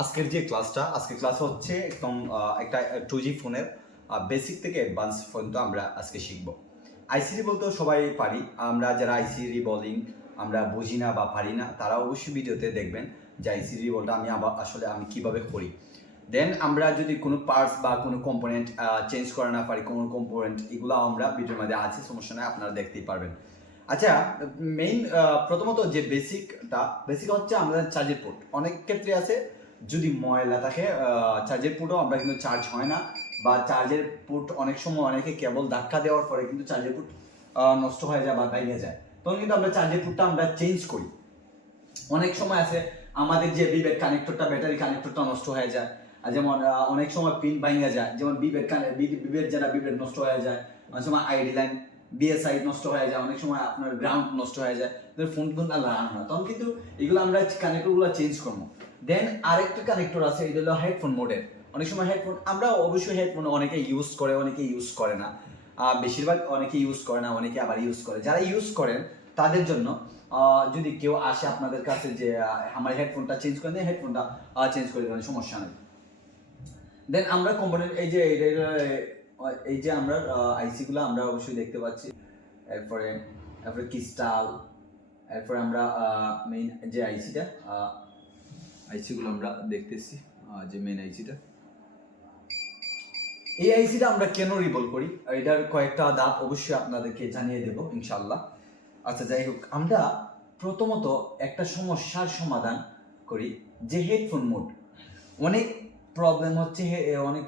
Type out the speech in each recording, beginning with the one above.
আজকের ক্লাস হচ্ছে একদম একটা 2G ফোনের বেসিক থেকে অ্যাডভান্স পর্যন্ত আমরা আজকে শিখব। আইসিডি বলতেও সবাই পারি, আমরা যারা আইসিডি বলিং আমরা বুঝি না বা পারি না তারা অবশ্যই ভিডিওতে দেখবেন যে আইসিডি বলটা আমি কিভাবে করি। দেন আমরা যদি কোনো পার্টস বা কোনো কম্পোনেন্ট চেঞ্জ করে না পারি, কোনো কম্পোনেন্ট এগুলো আমরা ভিডিওর মধ্যে আছে, সমস্যা নয়, আপনারা দেখতেই পারবেন। আচ্ছা, মেইন প্রথমত যে বেসিক হচ্ছে আমাদের চার্জের পোর্ট। অনেক ক্ষেত্রে আছে যদি ময়লা থাকে চার্জের পোর্টও আমরা কিন্তু চার্জ হয় না, বা চার্জের পোর্ট অনেক সময় অনেকে কেবল ধাক্কা দেওয়ার পরে কিন্তু চার্জের পোর্ট নষ্ট হয়ে যায় বা ভেঙে যায়, তখন কিন্তু আমরা চার্জের পোর্টটা আমরা চেঞ্জ করি। অনেক সময় আছে আমাদের যে বিবেক কানেক্টরটা, ব্যাটারি কানেক্টরটা নষ্ট হয়ে যায়, আর যেমন অনেক সময় পিন ভাঙা যায়, যেমন বিবেক নষ্ট হয়ে যায়, অনেক সময় আইডি লাইন বিএসআই নষ্ট হয়ে যায়, অনেক সময় আপনার গ্রাউন্ড নষ্ট হয়ে যায়, ফোন লাগানো হয়, তখন কিন্তু এগুলো আমরা কানেক্টরগুলো চেঞ্জ করবো। দেন আরেকটা কানেক্টর আছে, এটা হলো হেডফোন মোডের। অনেক সময় হেডফোন আমরা অবশ্যই হেডফোন অনেকে ইউজ করে, অনেকে ইউজ করে না, বেশিরভাগ অনেকে ইউজ করে না, অনেকে আবার ইউজ করে। যারা ইউজ করেন তাদের জন্য যদি কেউ আসে আপনাদের কাছে যে আমার হেডফোনটা চেঞ্জ করে দেন, হেডফোনটা চেঞ্জ করে দেবেন, সমস্যা নেই। দেন আমরা কম্পোনেন্ট এই যে আমরা আইসিগুলো আমরা অবশ্যই দেখতে পাচ্ছি, এরপরে ক্রিস্টাল, এরপরে আমরা মেইন যে আইসিগুলো আমরা দেখতেছি, যে মেইন আইসিটা, এই আইসিটা আমরা কেন রিভলভ করি এটার কয়েকটা ধাপ অবশ্যই আপনাদেরকে জানিয়ে দেব ইনশাআল্লাহ। আচ্ছা, যাই হোক, আমরা প্রথমত একটা সমস্যার সমাধান করি যে হেডফোন মোড। অনেক প্রবলেম হচ্ছে, অনেক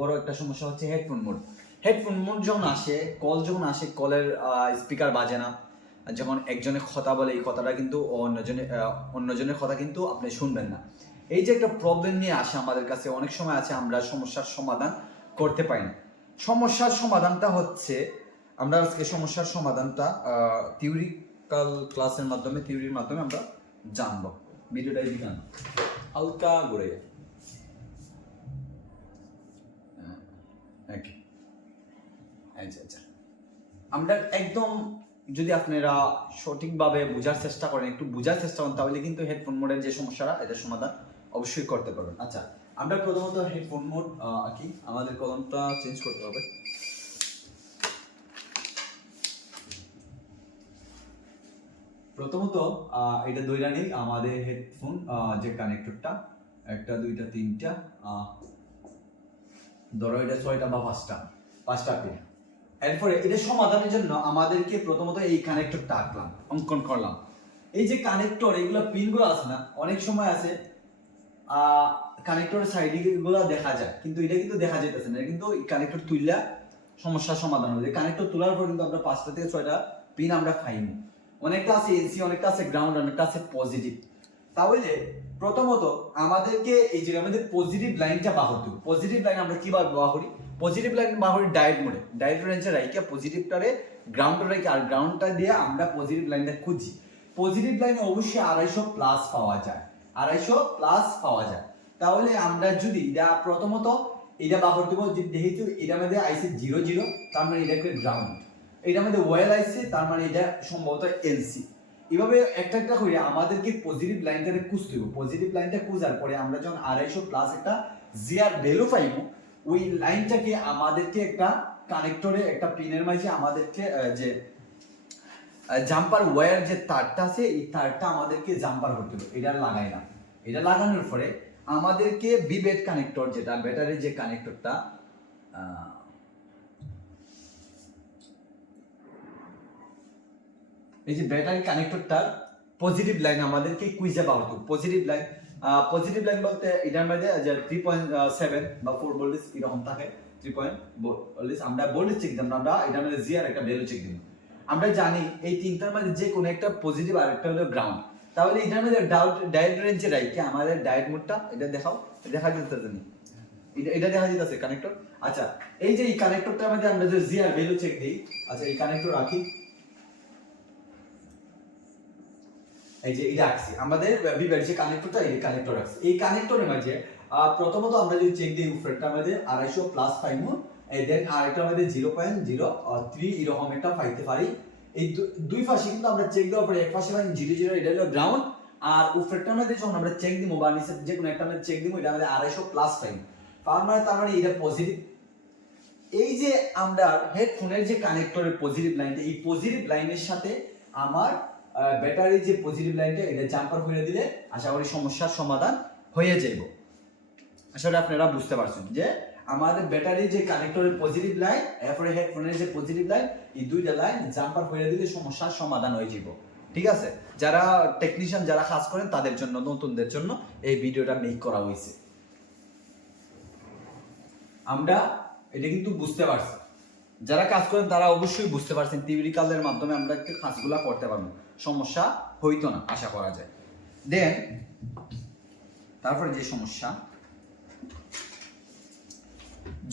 বড় একটা সমস্যা হচ্ছে হেডফোন মোড যখন আসে, কলের স্পিকার বাজে না, যখন একজনের কথা বলে এই কথাটা কিন্তু অন্যজনের কথা কিন্তু আপনি শুনবেন না। এই যে একটা প্রবলেম নিয়ে আসে আমাদের কাছে, অনেক সময় আছে আমরা সমস্যার সমাধান করতে পারি না। সমস্যার সমাধানটা হচ্ছে, আমরা আজকে সমস্যার সমাধানটা থিওরির মাধ্যমে আমরা জানবো। ভিডিওটা এদিকে আনো, হালকা ঘুরে আচ্ছা, আমরা একদম যদি আপনারা সঠিকভাবে বোঝার চেষ্টা করেন, তাহলে কিন্তু হেডফোন মোডের যে সমস্যাটা এটার সমাধান অবশ্যই করতে পারবেন। আচ্ছা, আমরা প্রথমত হেডফোন মোড কি আমাদের কলমটা চেঞ্জ করতে হবে। প্রথমত এটা ধরে নেই আমাদের হেডফোন যে কানেক্টরটা, 1 2 3 ধরো এটা 6টা বা 5টা পিন। এরপরে এটা সমাধানের জন্য আমাদেরকে প্রথমত এই কানেক্টরটা অঙ্কন করলাম। এই যে কানেক্টর, এগুলো পিনগুলো আছে না, অনেক সময় আছে কানেক্টরের সাইডে গুলো দেখা যায়, কিন্তু এটা কিন্তু দেখা যাইতেছে না, কিন্তু এই কানেক্টর তুললে সমস্যার সমাধান হবে। কানেক্টর তোলার পর কিন্তু আমরা 5টা থেকে 6টা পিন আমরা পাইনি। অনেকটা আছে এসি, অনেকটা আছে গ্রাউন্ড, অনেকটা আছে পজিটিভ। তাহলে প্রথমত আমাদেরকে এই যে আমাদের পজিটিভ লাইনটা বার করতে হবে। পজিটিভ লাইন আমরা কিভাবে বার করি? পজিটিভ লাইন বার করি ডায়োড রেঞ্জে রাইখা পজিটিভটারে গ্রাউন্ডে রাখি, আর গ্রাউন্ডটা দিয়ে আমরা পজিটিভ লাইনটা খুঁজি। পজিটিভ লাইনে অবশ্যই 250 প্লাস পাওয়া যায়, 250 প্লাস পাওয়া যায়। তাহলে আমরা যদি এটা প্রথমত এটা বার করতে পারবো, যেহেতু এটার মধ্যে আইসি 00, তার মানে এটাকে গ্রাউন্ড, এটার মধ্যে ওয়েল আইসি, তার মানে এটা সম্ভবত এনসি। এভাবে একটা একটা করে আমাদেরকে পজিটিভ লাইনটাকে খুঁজতে হবে। পজিটিভ লাইনটা খোঁজার পরে আমরা যখন 250 প্লাস একটা জিআর ভ্যালু পাইব, ওই লাইনটাকে আমাদেরকে একটা কানেক্টরে একটা পিনের মাঝে আমাদেরকে যে জাম্পার ওয়্যার যে তারটা আছে, এই তারটা আমাদেরকে জাম্পার করতে হবে। এটা লাগাইলাম, এটা লাগানোর পরে আমাদেরকে বিবেট কানেক্টর, যেটা ব্যাটারির যে কানেক্টরটা, এই যে ব্যাটারি কানেক্টরটার পজিটিভ লাইন আমাদেরকে কুইজে পাওয়া হতো। পজিটিভ লাইন বলতে এটার মধ্যে যে 3.7 বা 4 ভোল্টেজ এরকম থাকে। 3 ভোল্টেজ আমরা ভোল্টেজ চেক দিলাম, আমরা এটার মধ্যে জিআর একটা ভ্যালু চেক দিলাম। আমরা জানি এই তিনটার মধ্যে যে কোনো একটা পজিটিভ আর একটা হলো গ্রাউন্ড। তাহলে এটার মধ্যে ডায়োড রেঞ্জে রাইখে আমাদের ডায়োড মোডটা এটা দেখা যেতেছে না, এটা দেখা যেতেছে কানেক্টর। আচ্ছা, এই যে এই কানেক্টরটার মধ্যে আমরা যে জিআর ভ্যালু চেক দিই, আচ্ছা এই কানেক্টর রাখি, এই যে এটা রাখছি আমাদের বিবের যে কানেক্টরটা, এই কানেক্টর রাখছি। এই কানেক্টরের মাঝে প্রথমত আমরা যদি চেক দিই, উপরেরটা আমাদের 250 প্লাস পাইমু, দেন আরেকটা আমাদের 0.03 এরকম একটা পাইতে পারি। এই দুই পাশে কিন্তু আমরা চেক দেওয়ার পরে এক পাশে পাই 00, এটা হলো গ্রাউন্ড, আর উপরেরটার মধ্যে যখন আমরা চেক দিব বা নিচে যে কোনো একটা চেক দিব, এটা আমাদের 250+ পাইম। তার মানে এটা পজিটিভ। এই যে আমরা হেডফোনের যে কানেক্টরের পজিটিভ লাইনটা, এই পজিটিভ লাইনের সাথে আমার ব্যাটারির যে পজিটিভ লাইনটা, এটা জাম্পার করে দিলে আশা করি সমস্যার সমাধান হয়ে যাইব। আসলে আপনারা বুঝতে পারছেন যে আমাদের ব্যাটারির যে কানেক্টরের পজিটিভ লাইন, এরপরে হেডফোনের যে পজিটিভ লাইন, এই দুইটা লাইন জাম্পার করে দিলে সমস্যার সমাধান হয়ে যাব। ঠিক আছে, যারা টেকনিশিয়ান যারা কাজ করেন তাদের জন্য, নতুনদের জন্য এই ভিডিওটা মেক করা হয়েছে। আমরা এটা কিন্তু বুঝতে পারছি, যারা কাজ করেন তারা অবশ্যই বুঝতে পারছেন, থিওরিক্যালের মাধ্যমে আমরা একটু কাজগুলো করতে পারবো, সমস্যা হইতো না আশা করা যায়। দেন তারপরে যে সমস্যা,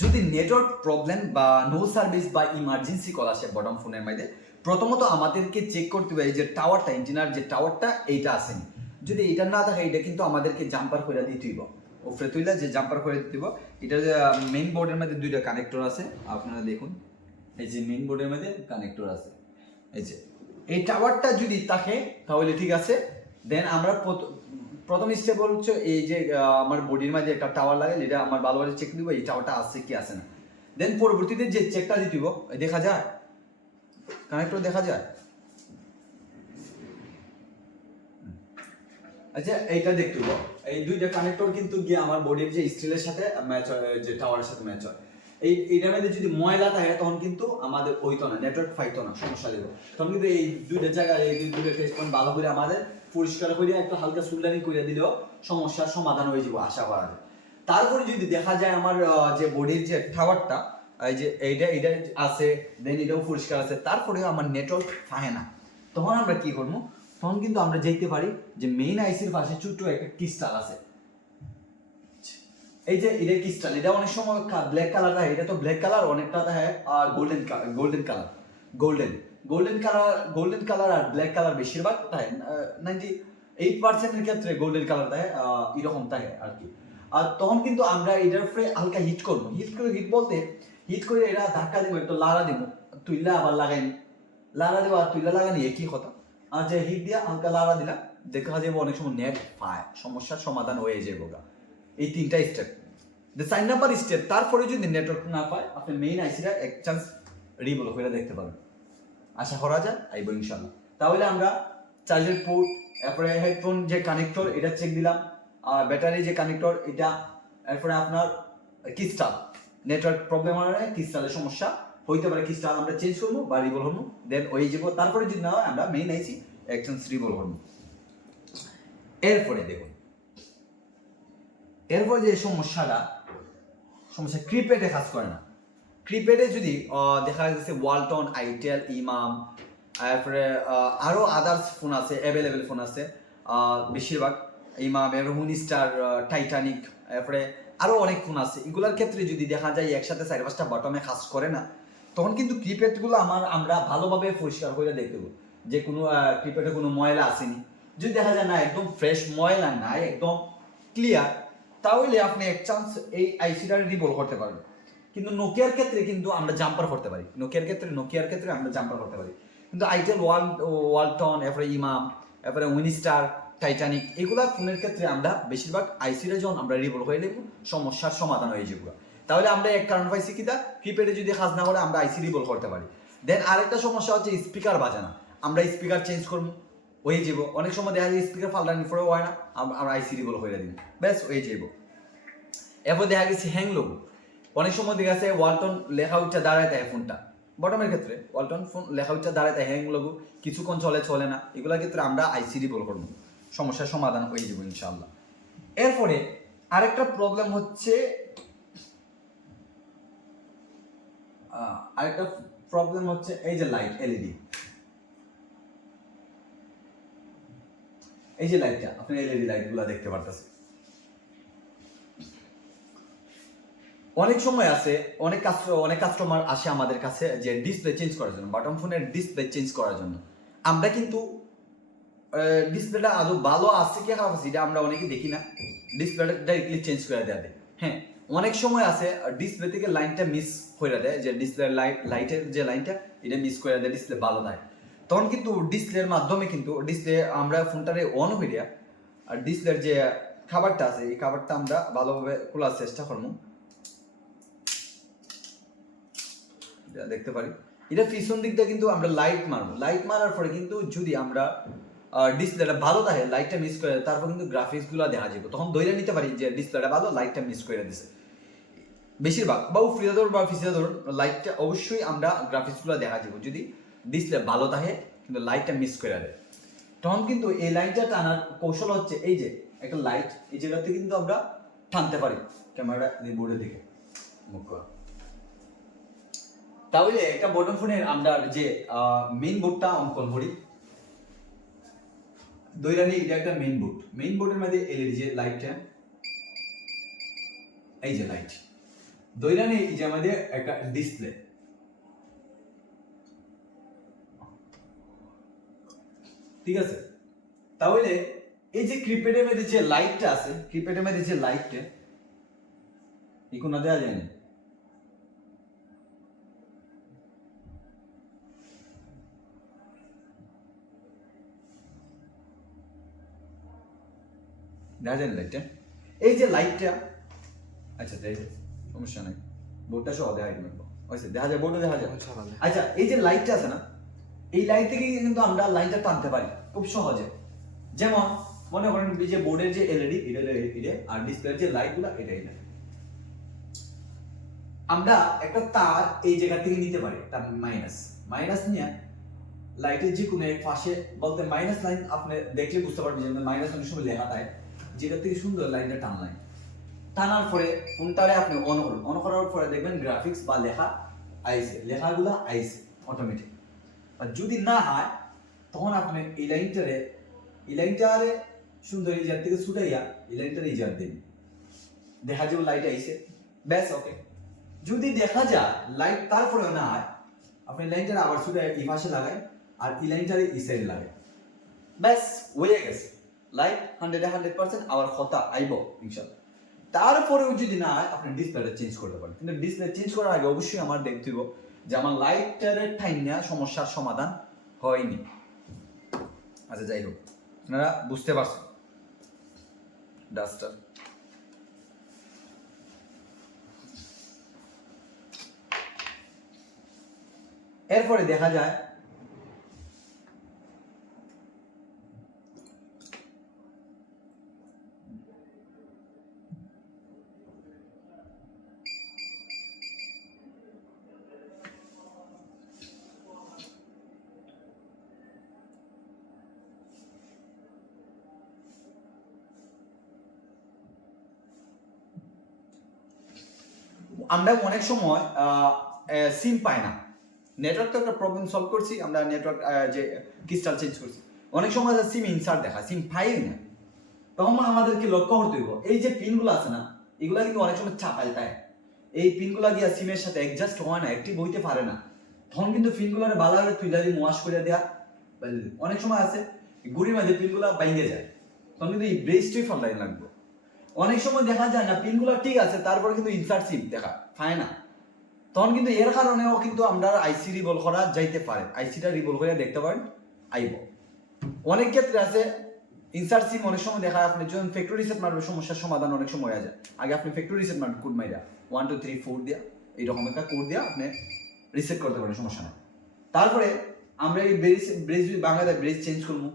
যদি নেটওয়ার্ক প্রবলেম বা নো সার্ভিস বা ইমার্জেন্সি কল আসে বটম ফোনের মধ্যে, প্রথমত আমাদেরকে চেক করতে হবে যে টাওয়ারটা, ইঞ্জিনার যে টাওয়ারটা এইটা আসেনি। যদি এটা না থাকে, এটা কিন্তু আমাদেরকে জাম্পার করে দিতে হইব, উপরে তুইলা যে জাম্পার করে দিতে হইব। এটা মেইন বোর্ডের মধ্যে দুইটা কানেক্টর আছে, আপনারা দেখুন, এই যে মেইন বোর্ডের মধ্যে কানেক্টর আছে, এই যে এই টাওয়ারটা যদি থাকে তাহলে ঠিক আছে। দেন আমরা প্রথম স্টেপ হচ্ছে এই যে আমার বডির মাঝে একটা টাওয়ার লাগে, এটা আমার ভালোভাবে চেক দিব এই টাওয়ারটা আছে কি আছে না। দেন পরবর্তীতে যে চেকটা দিতে দিব, দেখা যায় কানেক্টর দেখা যায়। আচ্ছা, এইটা দেখতে হবে, এই দুইটা কানেক্টর কিন্তু গিয়ে আমার বডির যে স্টিলের সাথে ম্যাচ হয়, যে টাওয়ারের সাথে ম্যাচ হয়। এইটার মধ্যে যদি ময়লা থাকে তখন কিন্তু আমাদের হইতো না, নেটওয়ার্ক পাইতো না, সমস্যা দেবো। তখন কিন্তু এই দুইটা জায়গায়, এই দুইটা টেস্ট পয়েন্ট ভালো করে আমাদের পরিষ্কার করে একটু হালকা সোল্ডারিং করে দিলেও সমস্যার সমাধান হয়ে যাবো আশা করা যায়। তারপরে যদি দেখা যায় আমার যে বডির যে টাওয়ারটা, এই যে এইটা আছে, দেন এটাও পরিষ্কার আছে, তারপরে আমার নেটওয়ার্ক পায় না, তখন আমরা কি করবো? তখন কিন্তু আমরা যেতে পারি যে মেইন আইসির পাশে ছোট্ট একটা ক্রিস্টাল আছে, এই যে এটা ক্রিস্টাল, এটা অনেক সময় ব্ল্যাক কালার থাকে, এটা তো ব্ল্যাক কালার, অনেকটা থাকে গোল্ডেন কালার, গোল্ডেন কালার আর ব্ল্যাক কালার বেশিরভাগ থাকে, 98% ক্ষেত্রে গোল্ডেন কালার থাকে, এরকম থাকে আর কি। আর তখন কিন্তু আমরা এটার উপরে হালকা হিট করবো, হিট করে এটা ধাক্কা দিব, একটু লাড়া দিব, তুইলা আবার লাগাইনি, লাড়া দেবো আর তুইলা লাগানি একই কথা। আর যে হিট দিয়া হালকা লাড়া দিলাম, দেখা যাবে অনেক সময় নেট পায়, সমস্যার সমাধান হয়ে যাবে। এই তিনটা স্টেপ, 4 নাম্বার স্টেপ। তারপরে যদি নেটওয়ার্ক না পায়, আপনি মেইন আইসিটা এক চান্স রিবল করে দেখতে পারেন, আশা করা যায় আইব ইনশাআল্লাহ। তাহলে আমরা চার্জার পোর্ট, এরপরে হেডফোন যে কানেক্টর এটা চেক দিলাম, আর ব্যাটারি যে কানেক্টর এটা, এরপরে আপনার ক্রিস্টাল, নেটওয়ার্ক প্রবলেম হলে ক্রিস্টালের সমস্যা হইতে পারে, ক্রিস্টাল আমরা চেঞ্জ করবো বা রিবল হবো, দেন ওই যাবো। তারপরে যদি না হয় আমরা মেইন আইসি এক চান্স রিবল হবো। এরপরে দেখুন, এরপর যে সমস্যা ক্রিপ্যাডে কাজ করে না। ক্রিপ্যাডে যদি দেখা যাচ্ছে ওয়ালটন, আইটেল, ইমাম, তারপরে আরও আদার্স ফোন আছে, অ্যাভেলেবেল ফোন আছে, বেশিরভাগ ইমাম, উইনস্টার, টাইটানিক, তারপরে আরও অনেক ফোন আছে। এগুলোর ক্ষেত্রে যদি দেখা যায় একসাথে 4-5টা বাটমে কাজ করে না, তখন কিন্তু ক্রিপ্যাডগুলো আমরা ভালোভাবে পরিষ্কার করে দেখতে হবে যে কোনো ক্রিপ্যাডে কোনো ময়লা আসেনি। যদি দেখা যায় না একদম ফ্রেশ, ময়লা নাই, একদম ক্লিয়ার, তাহলে আপনি এক চান্স এই আইসিটা রিবল করতে পারবেন। কিন্তু নোকিয়ার ক্ষেত্রে কিন্তু আমরা জাম্পার করতে পারি, নোকিয়ার ক্ষেত্রে আমরা জাম্পার করতে পারি। কিন্তু আইটেল, ওয়ালটন, এরপরে ইমাম, এরপরে উইনস্টার, টাইটানিক, এগুলা ফোনের ক্ষেত্রে আমরা বেশিরভাগ আইসিটা যখন আমরা রিবল হয়ে নেব, সমস্যার সমাধান হয়ে যাবে। তাহলে আমরা এক কারণ পাইছি কি, কিপ্যাডে যদি কাজ না করে আমরা আইসি রিবল করতে পারি। দেন আরেকটা সমস্যা হচ্ছে স্পিকার বাজে না, আমরা স্পিকার চেঞ্জ করবো, হয়ে যাব। অনেক সময় দেখা যায় স্পিকার ফাল্টানি পরে হয় না, আমরা আইসি রিবল হয়ে দিই, ব্যাস হয়ে যাব। এরপর দেখা গেছে হ্যাং লোগো, অনেক সময় দেখা যাচ্ছে ওয়ালটন লেখা উচ্চা দাঁড়ায় থাকে ফোনটা, বটমের ক্ষেত্রে ওয়ালটন ফোন লেখা উচ্চা দাঁড়ায় থাকে, হ্যাং লোগো কিছুক্ষণ চলে না, এগুলোর ক্ষেত্রে আমরা আইসি রিবল করবো, সমস্যার সমাধান হয়ে যাবো ইনশাআল্লাহ। এরপরে আরেকটা প্রবলেম হচ্ছে, এই যে লাইট, এলইডি, এই যে লাইটটা, আপনি এলইডি লাইটগুলো দেখতে পারতেছেন। অনেক সময় আছে, অনেক কাস্টমার আসে আমাদের কাছে যে ডিসপ্লে চেঞ্জ করার জন্য, বটম ফোনের ডিসপ্লে চেঞ্জ করার জন্য। আমরা কিন্তু ডিসপ্লেটা আদৌ ভালো আছে কি খারাপ আছে এটা আমরা অনেকে দেখি না, ডিসপ্লেটা ডাইরেক্টলি চেঞ্জ করে দেওয়া দেয়। হ্যাঁ, অনেক সময় আছে ডিসপ্লে থেকে লাইনটা মিস করে দেয়, যে ডিসপ্লে লাইটের যে লাইনটা এটা মিস করে দেয়, ডিসপ্লে ভালো থাকে। তখন কিন্তু ডিসপ্লের মাধ্যমে কিন্তু ডিসপ্লে আমরা ফোনটারে অন হইয়া আর ডিসপ্লের যে খাবারটা আছে এই খাবারটা আমরা ভালোভাবে খোলার চেষ্টা করবো, দেখতে পারি। এটা পিছন দিক দিয়ে কিন্তু আমরা লাইট মারবো, লাইট মারার পরে কিন্তু যদি আমরা ডিসপ্লেটা ভালো থাকে, লাইটটা মিস করে তারপর কিন্তু গ্রাফিক্সগুলো দেখা যাবে, তখন ধরে নিতে পারি যে ডিসপ্লেটা ভালো, লাইটটা মিস করে দিছে। বেশিরভাগ বা ফ্রিজে ধরুন বা ফিসে ধরুন লাইটটা অবশ্যই আমরা গ্রাফিক্সগুলো দেখা যাবো যদি ডিসপ্লে ভালো থাকে কিন্তু লাইটটা মিস করে দেয়। তখন কিন্তু এই লাইটটা টানার কৌশল হচ্ছে এই যে একটা লাইট এই জায়গাতে কিন্তু আমরা টানতে পারি ক্যামেরাটা বোর্ডের দিকে মুখ করা। তাহলে একটা বটন ফোনের আমরা যে মেইন বোর্ডটা অঙ্কন করি, দৈরানি এটা একটা মেইন বোর্ডের মধ্যে এলইডি যে লাইটটা, এই যে লাইট দৈরানি এই যে আমাদের একটা ডিসপ্লে, ঠিক আছে। তাহলে এই যে কিপ্যাডের মধ্যে যে লাইটটা আছে, কিপ্যাডের মধ্যে যে লাইটটা এখন না দেওয়া যায় না, দেখা যায় না লাইটটা, এই যে লাইটটা, আচ্ছা তাই সমস্যা নাই, বোর্ডটা সহ দেখা যায়, আচ্ছা দেখা যায়, বোর্ডও দেখা যায়। আচ্ছা এই যে লাইটটা আছে না, এই লাইট থেকে কিন্তু আমরা লাইনটা টানতে পারি খুব সহজে। যেমন মনে করেন যে বোর্ডের যে এলইডি এটা আর ডিসপ্লের যে লাইটগুলো এটা আমরা একটা তার এই জায়গা থেকে নিতে পারি, তার মাইনাস নিয়ে লাইটের যে কোনো এক পাশে, বলতে মাইনাস লাইন আপনি দেখলে বুঝতে পারবেন যে মাইনাস অনেক সময় লেখা থাকে, যেটা থেকে সুন্দর লাইনটা টানলাম, টানার পরে ফোনটারে আপনি অন করার পরে দেখবেন গ্রাফিক্স বা লেখা আইছে, লেখাগুলো আইছে অটোমেটিক। আর যদি না হয় তখন আপনি এই লাইনটারে সুন্দর এই জায়গা থেকে ছুটাইয়া এই লাইনটারে এই জায়গা দিন, দেখা যাবে লাইট আইছে, ব্যাস ওকে। যদি দেখা যায় লাইট তারপরেও না হয়, আপনি লাইনটারে আবার ছুটাই এই পাশে লাগাই আর এই লাইনটারে এই সাইডে লাগাই, ব্যাস হয়ে গেছে, লাইট 100% আবার কথা আইব ইনশাআল্লাহ। তারপরেও যদি না হয় আপনি ডিসপ্লেটা চেঞ্জ করতে পারেন, কিন্তু ডিসপ্লে চেঞ্জ করার আগে অবশ্যই আমার দেখতে হবে যে আমার লাইটের ঠাইনা সমস্যার সমাধান হয়নি। আচ্ছা যাই হোক, আপনারা বুঝতে পারছেন ডাস্টার। এরপরে দেখা যায় আমরা অনেক সময় সিম পাই না, নেটওয়ার্ক তো একটা প্রবলেম সলভ করছি, আমরা নেটওয়ার্ক যে ক্রিস্টাল চেঞ্জ করছি, অনেক সময় সিম ইনসার্ট দেখা, সিম পাই না, তখন আমাদেরকে লক্ষ্য করতে হইব এই যে পিনগুলো আছে না, এগুলা কিন্তু অনেক সময় চাপাই দেয়, এই পিনগুলা গিয়া সিমের সাথে অ্যাডজাস্ট হয় না, অ্যাক্টিভ হইতে পারে না, তখন কিন্তু পিনগুলোর ভালোভাবে তুইলা দিয়ে ওয়াশ করে দেয়া, অনেক সময় আছে গুড়ির মাঝে পিনগুলা বাইঙ্গে যায়, তখন কিন্তু এই ব্রেসটাই ফালাই লাগবে। অনেক সময় দেখা যায় না পিনগুলো ঠিক আছে, তারপরে কিন্তু ইনসার্ট সিম দেখা পায় না, তখন কিন্তু এর কারণেও কিন্তু আমরা আইসি রিভল করা যাইতে পারে, আইসিটা রিভল করে দেখতে পারেন আইব। অনেক ক্ষেত্রে আছে ইনসার্ট সিম অনেক সময় দেখা আপনি যখন ফ্যাক্টরি রিসেট মারবে সমস্যার সমাধান অনেক সময় হয়ে যায়, আগে আপনি ফ্যাক্টরি রিসেট মারবেন কোড মাইরা 1 2 3 4 দিয়া এইরকম একটা কোড দিয়া আপনি রিসেট করতে পারেন, সমস্যা না। তারপরে আমরা এই ব্রেজ বাংলাতে ব্রেজ চেঞ্জ করবো,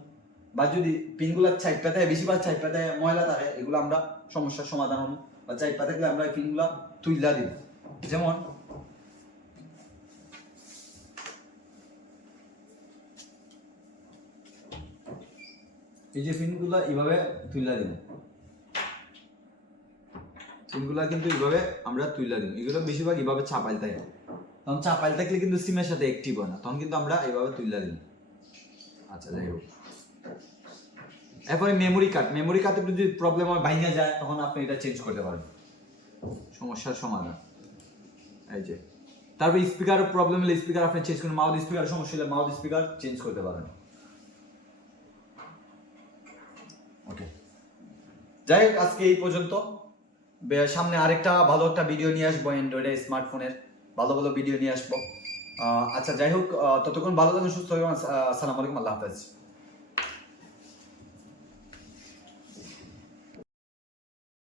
বা যদি পিনগুলো চাইপা দেয়, বেশিরভাগ চাইপা দেয় ময়লা থাকে, এগুলো আমরা সমস্যার সমাধান হবো, বা চাইপা থাকলে আমরা পিনগুলো তুইলা দিব। যেমন এই যে পিনগুলো এইভাবে তুইলা দিব, পিনগুলা কিন্তু এইভাবে আমরা তুইলা দিব, এগুলো বেশিরভাগ এইভাবে চাপাইল থাকে, তখন চাপাইল থাকলে কিন্তু সিমের সাথে অ্যাক্টিভ হয় না, তখন কিন্তু আমরা এইভাবে তুইলা দিব। আচ্ছা যাই হোক, এরপরে মেমোরি কার্ড একটু যদি প্রবলেম হয় ভাঙা যায়, তখন আপনি এটা চেঞ্জ করতে পারেন, সমস্যার সমাধান। এই যে তারপর স্পিকার প্রবলেম হলে স্পিকার আপনি চেঞ্জ করুন, মাউথ স্পিকার সমস্যা হলে মাউথ স্পিকার চেঞ্জ করতে পারেন। ওকে, যাই হোক আজকে এই পর্যন্ত, সামনে আরেকটা ভালো একটা ভিডিও নিয়ে আসবো, অ্যান্ড্রয়েডের স্মার্টফোনের ভালো ভালো ভিডিও নিয়ে আসবো। আচ্ছা যাই হোক, ততক্ষণ ভালো থাকুন, সুস্থ থাকুন। আসসালামু আলাইকুম, আল্লাহ হাফেজ।